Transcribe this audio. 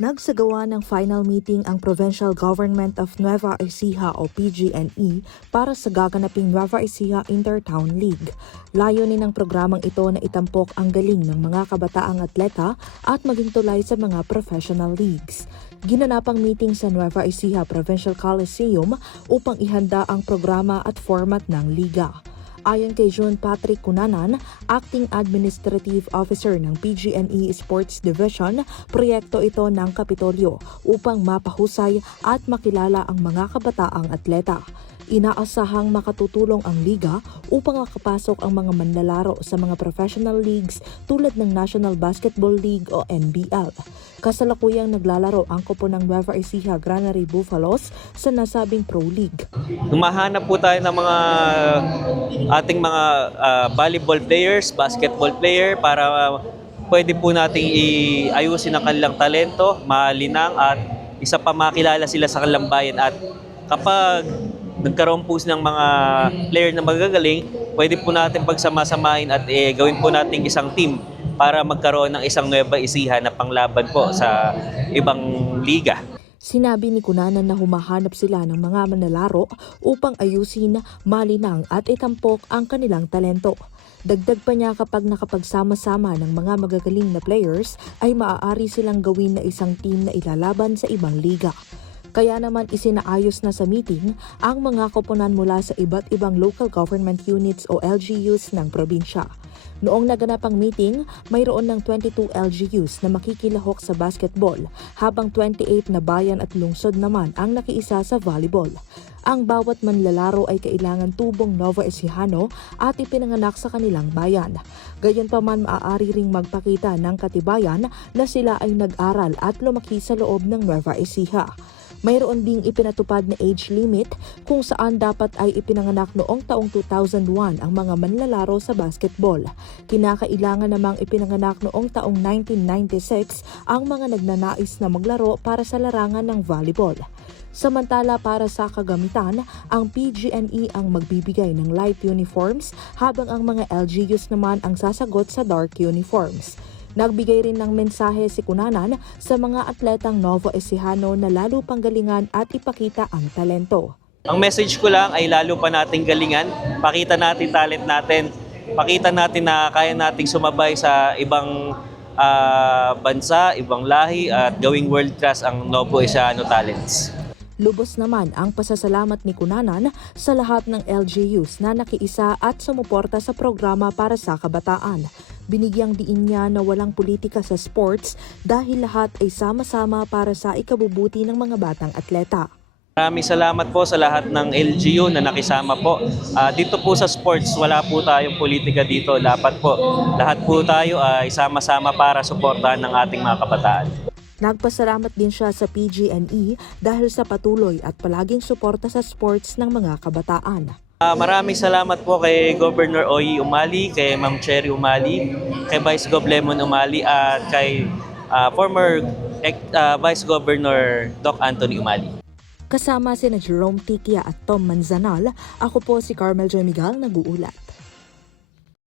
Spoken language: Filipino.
Nagsagawa ng final meeting ang Provincial Government of Nueva Ecija o PGNE para sa gaganaping Nueva Ecija Intertown League. Layunin ng programang ito na itampok ang galing ng mga kabataang atleta at maging tulay sa mga professional leagues. Ginanap ang meeting sa Nueva Ecija Provincial Coliseum upang ihanda ang programa at format ng liga. Ayon kay John Patrick Cunanan, Acting Administrative Officer ng PGNE Sports Division, proyekto ito ng Kapitolyo upang mapahusay at makilala ang mga kabataang atleta. Inaasahang makatutulong ang liga upang makapasok ang mga manlalaro sa mga professional leagues tulad ng National Basketball League o NBL. Kasalukuyang naglalaro ang kopo ng Nueva Ecija Granary Buffaloes sa nasabing Pro League. Humahanap po tayo ng mga ating mga volleyball players, basketball player para pwede po nating iayusin ang kanilang talento, malinang at isa pa makilala sila sa kanilang bayan. At kapag nagkaroon po ng mga player na magagaling, pwede po natin pagsama-samahin at gawin po natin isang team para magkaroon ng isang Nueva Ecija na panglaban po sa ibang liga. Sinabi ni Cunanan na humahanap sila ng mga manlalaro upang ayusin, malinang at itampok ang kanilang talento. Dagdag pa niya kapag nakapagsama-sama ng mga magagaling na players ay maaari silang gawin na isang team na ilalaban sa ibang liga. Kaya naman isinaayos na sa meeting ang mga koponan mula sa iba't ibang local government units o LGUs ng probinsya. Noong naganap ang meeting, mayroon ng 22 LGUs na makikilahok sa basketball, habang 28 na bayan at lungsod naman ang nakiisa sa volleyball. Ang bawat manlalaro ay kailangan tubong Nueva Ecijano at ipinanganak sa kanilang bayan. Gayunpaman maaari ring magpakita ng katibayan na sila ay nag-aral at lumaki sa loob ng Nueva Ecija. Mayroon ding ipinatupad na age limit kung saan dapat ay ipinanganak noong taong 2001 ang mga manlalaro sa basketball. Kinakailangan namang ipinanganak noong taong 1996 ang mga nagnanais na maglaro para sa larangan ng volleyball. Samantala para sa kagamitan, ang PGNE ang magbibigay ng light uniforms habang ang mga LGUs naman ang sasagot sa dark uniforms. Nagbigay rin ng mensahe si Cunanan sa mga atletang Nueva Ecijano na lalo pang galingan at ipakita ang talento. Ang message ko lang ay lalo pa nating galingan, pakita natin talent natin, pakita natin na kaya nating sumabay sa ibang bansa, ibang lahi at gawing world class ang Nueva Ecijano talents. Lubos naman ang pasasalamat ni Cunanan sa lahat ng LGUs na nakiisa at sumuporta sa programa para sa kabataan. Binigyang diin niya na walang politika sa sports dahil lahat ay sama-sama para sa ikabubuti ng mga batang atleta. Maraming salamat po sa lahat ng LGU na nakisama po. Dito po sa sports, wala po tayong politika dito. Dapat po, lahat po tayo ay sama-sama para suportahan ng ating mga kabataan. Nagpasalamat din siya sa PGNE dahil sa patuloy at palaging suporta sa sports ng mga kabataan. Maraming salamat po kay Governor Oyi Umali, kay Ma'am Cherry Umali, kay Vice Gov Lemon Umali at kay former Vice Governor Doc Anthony Umali. Kasama sina Jerome Tiquia at Tom Manzanal, ako po si Carmel Jemigal nag-uulat.